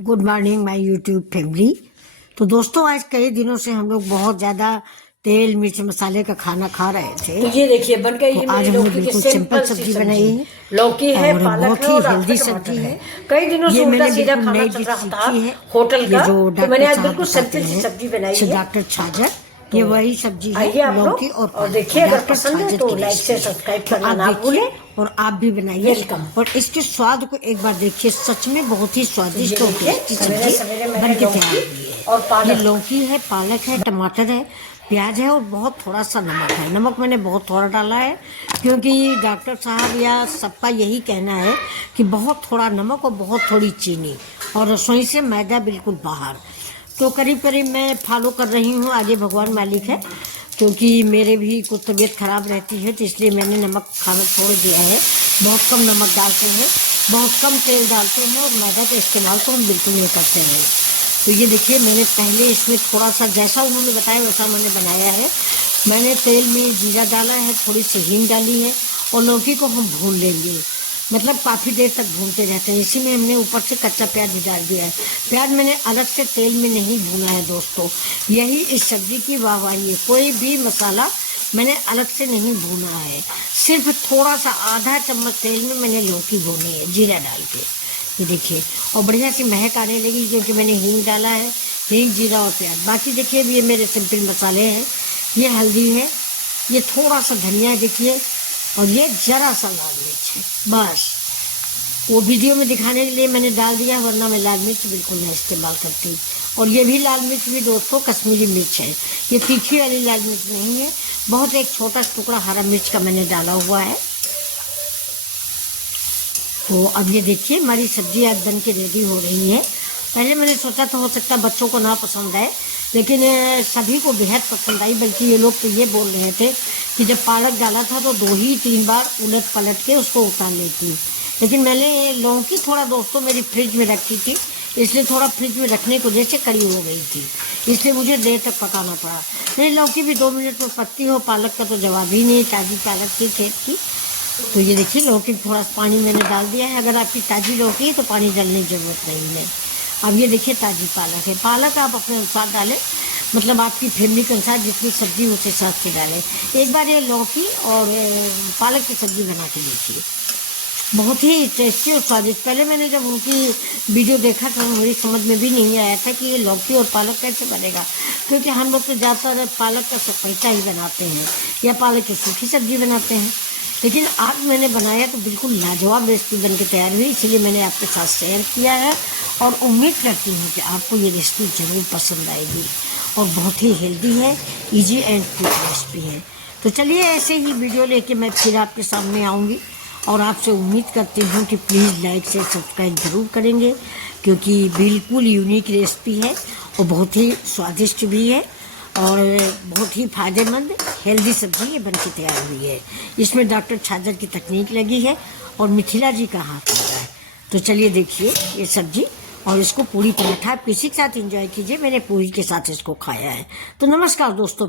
Good morning my YouTube family. तो दोस्तों आज कई दिनों से हम लोग बहुत ज्यादा तेल मिर्च मसाले का खाना खा रहे थे। तो ये देखिए बन गई तो ये आज मेरी हमने लौकी की बिल्कुल सिंपल सब्जी बनाई है लौकी है, और पालक बहुत है ही और रात का हेल्दी टमाटर सब्जी है। है। कई दिनों से ये उल्टा मैंने सीधा बिल्कुल खाना नई चल डिश रहा था सीखी है। होटल ये का, जो तो मैंने डॉक्टर आज साहब बिल्कुल बताते सिंपल सी हैं, सब्जी बनाई है। डॉक्टर छाजर, ये वही सब्जी है आइए आप लौकी लोग और और पालक देखिए, की, अगर डॉक्टर पसंद है छाजर तो की लाइक से रेसिपी है। सब्सक्राइब तो करना आप ना देखिए भूलें। और आप भी बनाइए वेलकम। और इसके स्वाद को एक बार देखिए, सच में बहुत ही स्वादिष्ट और देखिए, टेस्टी सवेरे सब्जी सवेरे बन मैंने के तैयार लौकी हुई है। और ये पालक लौकी है, पालक है, टमाटर है, प्याज है और बहुत थोड़ा सा नमक है। नमक मैंने बहुत थोड़ा डाला है क्योंकि डॉक्टर साहब या सबका यही कहना है कि बहुत थोड़ा नमक और बहुत थोड़ी चीनी और रसोई से मैदा बिल्कुल बाहर। तो करीब करीब मैं फॉलो कर रही हूँ, आगे भगवान मालिक है, क्योंकि मेरे भी कुछ तबीयत खराब रहती है तो इसलिए मैंने नमक खाना छोड़ दिया है। बहुत कम नमक डालते हैं, बहुत कम तेल डालते हैं और मैदा का इस्तेमाल तो हम बिल्कुल नहीं करते हैं। तो ये देखिए मैंने पहले इसमें थोड़ा सा जैसा उन्होंने बताया वैसा मैंने बनाया है। मैंने तेल में जीरा डाला है, थोड़ी सी हींग डाली है और लौकी को हम भून लेंगे, मतलब काफ़ी देर तक भूनते रहते हैं। इसी में हमने ऊपर से कच्चा प्याज भी डाल दिया है। प्याज मैंने अलग से तेल में नहीं भूना है दोस्तों, यही इस सब्जी की वाहवाही है। कोई भी मसाला मैंने अलग से नहीं भूना है, सिर्फ थोड़ा सा आधा चम्मच तेल में मैंने लौकी भूनी है जीरा डाल के। ये देखिए और बढ़िया सी महक आने लगी क्योंकि मैंने हींग डाला है, हींग जीरा और प्याज। बाकी देखिए ये मेरे सिंपल मसाले हैं, ये हल्दी है, ये थोड़ा सा धनिया देखिए और ये जरा सा लाल मिर्च है, बस। वो वीडियो में दिखाने के लिए मैंने डाल दिया, वरना मैं लाल मिर्च बिल्कुल नहीं इस्तेमाल करती। और ये भी लाल मिर्च भी दोस्तों कश्मीरी मिर्च है, ये तीखी वाली लाल मिर्च नहीं है। बहुत एक छोटा टुकड़ा हरा मिर्च का मैंने डाला हुआ है। तो अब ये देखिए हमारी सब्जी आज बन के रेडी हो रही है। पहले मैंने सोचा था हो सकता है बच्चों को ना पसंद आए, लेकिन सभी को बेहद पसंद आई। बल्कि ये लोग तो ये बोल रहे थे कि जब पालक डाला था तो 2 ही 3 बार उलट पलट के उसको उतार लेती। लेकिन मैंने लौकी थोड़ा दोस्तों मेरी फ्रिज में रखी थी, इसलिए थोड़ा फ्रिज में रखने को जैसे कड़ी हो गई थी, इसलिए मुझे देर तक पकाना पड़ा। नहीं, लौकी भी 2 मिनट में पकती हो, पालक का तो जवाब ही नहीं, ताज़ी पालक थी खेत की। तो ये देखिए लौकी थोड़ा सा पानी मैंने डाल दिया है। अगर आपकी ताज़ी लौकी है तो पानी डालने की ज़रूरत नहीं है। अब ये देखिए ताज़ी पालक है, पालक आप अपने अनुसार डालें, मतलब आपकी फैमिली के अनुसार जितनी सब्जी उस हिसाब से डालें। एक बार ये लौकी और पालक की सब्ज़ी बना के देखिए, बहुत ही टेस्टी और स्वादिष्ट। पहले मैंने जब उनकी वीडियो देखा था मेरी समझ में भी नहीं आया था कि ये लौकी और पालक कैसे बनेगा, क्योंकि हम लोग तो ज़्यादातर पालक का सपैता ही बनाते हैं या पालक की सूखी सब्जी बनाते हैं। लेकिन आज मैंने बनाया तो बिल्कुल लाजवाब रेसिपी बन के तैयार हुई, इसलिए मैंने आपके साथ शेयर किया है और उम्मीद करती हूँ कि आपको ये रेसिपी ज़रूर पसंद आएगी। और बहुत ही हेल्दी है, इजी एंड क्विक रेसिपी है। तो चलिए ऐसे ही वीडियो लेके मैं फिर आपके सामने आऊँगी और आपसे उम्मीद करती हूँ कि प्लीज़ लाइक से सब्सक्राइब ज़रूर करेंगे, क्योंकि बिल्कुल यूनिक रेसिपी है और बहुत ही स्वादिष्ट भी है और बहुत ही फायदेमंद हेल्दी सब्जी ये बन के तैयार हुई है। इसमें डॉक्टर छाजर की तकनीक लगी है और मिथिला जी का हाथ लगा है। तो चलिए देखिए ये सब्जी, और इसको पूरी पराठा आप किसी के साथ एंजॉय कीजिए। मैंने पूरी के साथ इसको खाया है। तो नमस्कार दोस्तों।